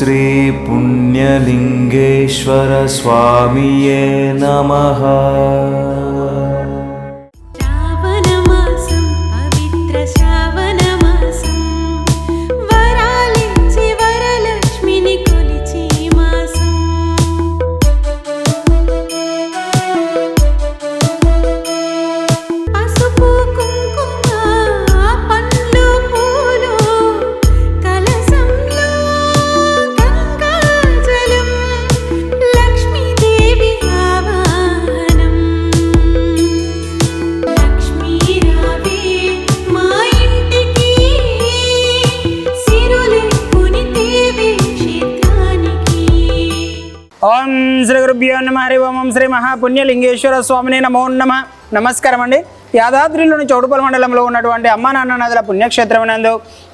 श्री पुण्यलिंगेश्वर स्वामिये नमः। ఓం శ్రీ గురుభ్యో నమః. హరి ఓం శ్రీ మహాపుణ్యలింగేశ్వర స్వామిని నమో నమః. నమస్కారం అండి. యాదాద్రిలోని చౌటుపల్లి మండలంలో ఉన్నటువంటి అమ్మా నాన్న నదుల పుణ్యక్షేత్రమునందు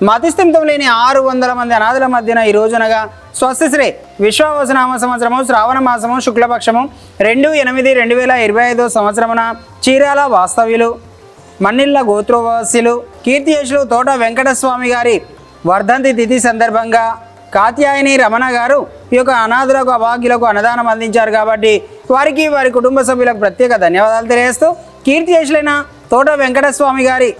మతిస్థిమితం లేని 600 మంది అనాథుల మధ్యన ఈ రోజునగా స్వస్తిశ్రీ విశ్వావసనామ సంవత్సరము శ్రావణ మాసము శుక్లపక్షము 2/8/2025 సంవత్సరమున చీరాల వాస్తవ్యులు మన్నిళ్ళ గోత్రవాసులు కీర్తియేషులు తోట వెంకటస్వామి గారి వర్ధంతి తిథి సందర్భంగా కాత్యాయని రమణ గారు ఈ యొక్క అనాథులకు అభాగ్యులకు అన్నదానం అందించారు కాబట్టి వారికి వారి కుటుంబ సభ్యులకు ప్రత్యేక ధన్యవాదాలు తెలియజేస్తూ కీర్తియేషులైన తోట వెంకటస్వామి గారి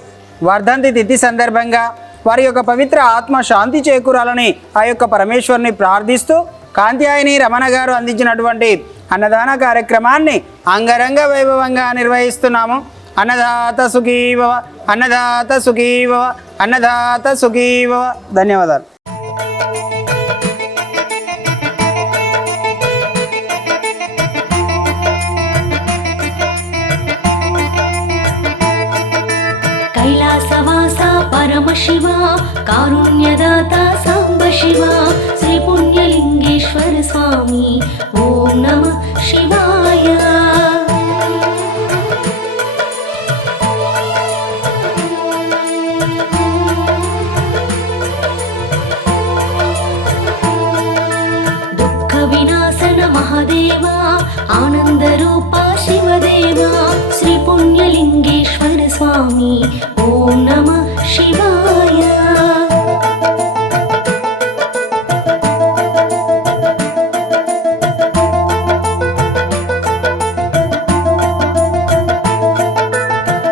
వర్ధంతి తిథి సందర్భంగా వారి యొక్క పవిత్ర ఆత్మ శాంతి చేకూరాలని ఆ యొక్క పరమేశ్వరుని ప్రార్థిస్తూ కాత్యాయని రమణ గారు అందించినటువంటి అన్నదాన కార్యక్రమాన్ని అంగరంగ వైభవంగా నిర్వహిస్తున్నాము. అన్నదాత సుఖీభవ, అన్నదాత సుఖీభవ, అన్నదాత సుఖీభవ. ధన్యవాదాలు. कैलासवास परम शिवा कारुण्यदाता सांब शिवा श्री पुण्यलिंगेश्वर स्वामी ओम नमः शिवाय. दुःख विनाशन महादेवा आनंद रूपा शिवदेवा श्री पुण्यलिंगेश्वर स्वामी ओम नमः शिवाय.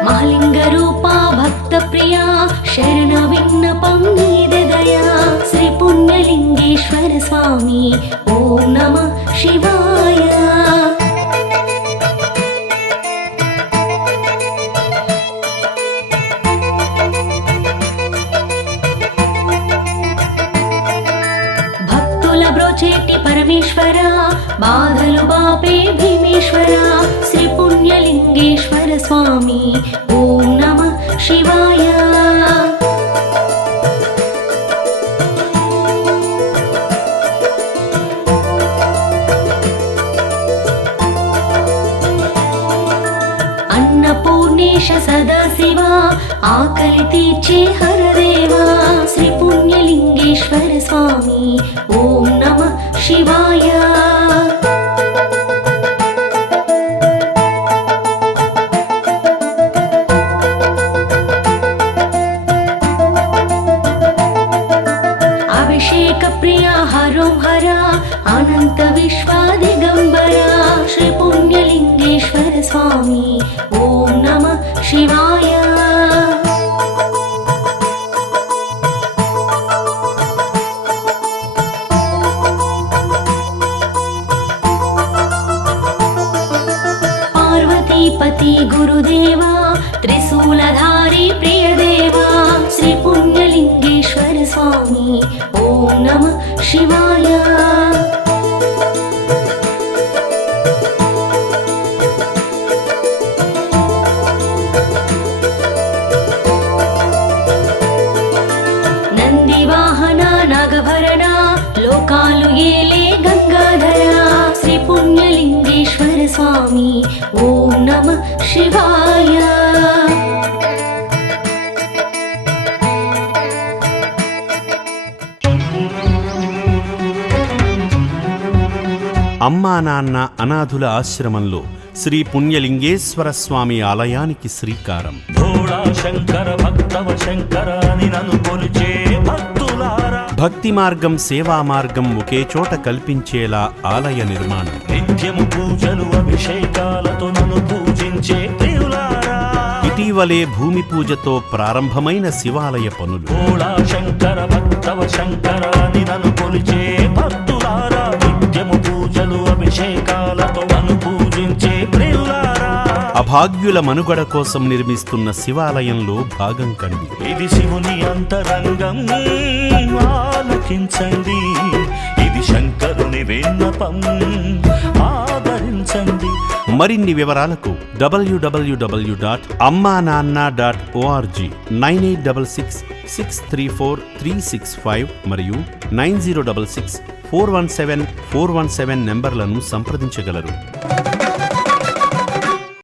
महालिंग रूपा भक्त प्रिया शरण विन्नपं नीदया श्री पुण्यलिंगेश्वर स्वामी ओम नमः शिवाय. బ్రోచేటి పరమేశ్వర బాధలు బాపే భీమేశ్వర శ్రీ పుణ్యలింగేశ్వర స్వామి ఓం నమః శివాయ. అన్నపూర్ణేశ సదాశివ ఆకలి తీర్చే హరదేవా శ్రీ పుణ్యలింగేశ్వర స్వామి ఓం నమః శివాయ. అభిషేక ప్రియ హరోం హర అనంత విశ్వ దిగంబర శ్రీ పుణ్యలింగేశ్వర స్వామి ఓం నమః శివాయ. పార్వతీపతి గురుదేవా త్రిశూలధారి ప్రియదేవా శ్రీ పుణ్యలింగేశ్వర స్వామి ఓం నమః శివాయ. నందివాహన నాగభరణ లోకాలు ఏలే గంగాధర శ్రీ పుణ్యలింగేశ్వర స్వామి ఓం నమః శివాయ. అమ్మా నాన్న అనాథుల ఆశ్రమంలో శ్రీ పుణ్యలింగేశ్వర స్వామి ఆలయానికి శ్రీకారం. భక్తి మార్గం సేవా మార్గం ఒకే చోట కల్పించేలా ఆలయ నిర్మాణం. నిత్యము పూజలు అభిషేకాలతో నన్ను పూజించే ప్రియులారా, ఇటీవలే భూమి పూజతో ప్రారంభమైన శివాలయ పనులు. భోళా శంకర భక్తవ శంకర అని నన్ను కొలిచే భక్తులారా, నిత్యము పూజలు అభిషేకాలతో నన్ను పూజించే ప్రియులారా, అభాగ్యుల మనుగడ కోసం నిర్మిస్తున్న శివాలయంలో భాగం కండి. ఇది శివుని అంతరంగం ఆలకించండి, ఇది శంకరుని విన్నపం ఆదరించండి. మరిన్ని వివరాలకు www.ammananna.org 9866634365 మరియు 9066417417 నంబర్లను సంప్రదించగలరు.